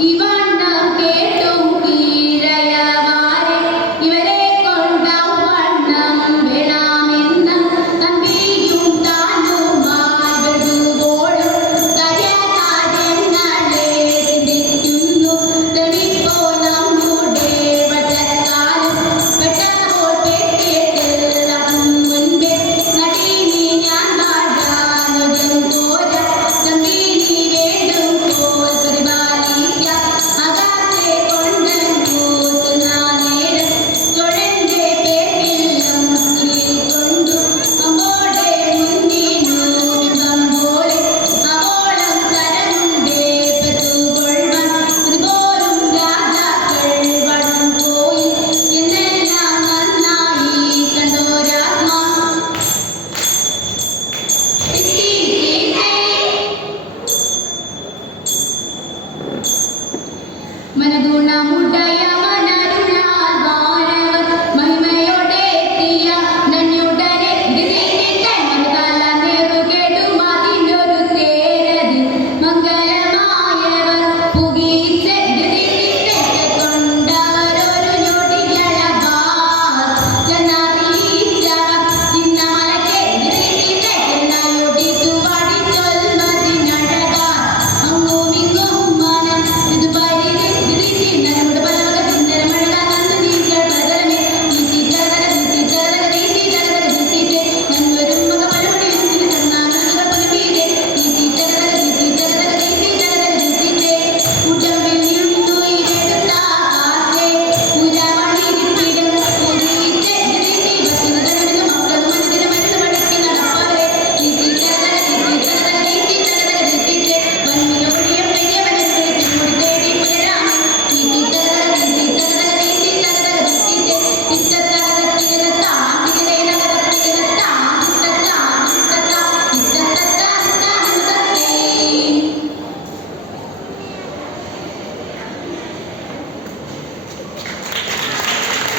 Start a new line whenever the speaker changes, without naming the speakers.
y va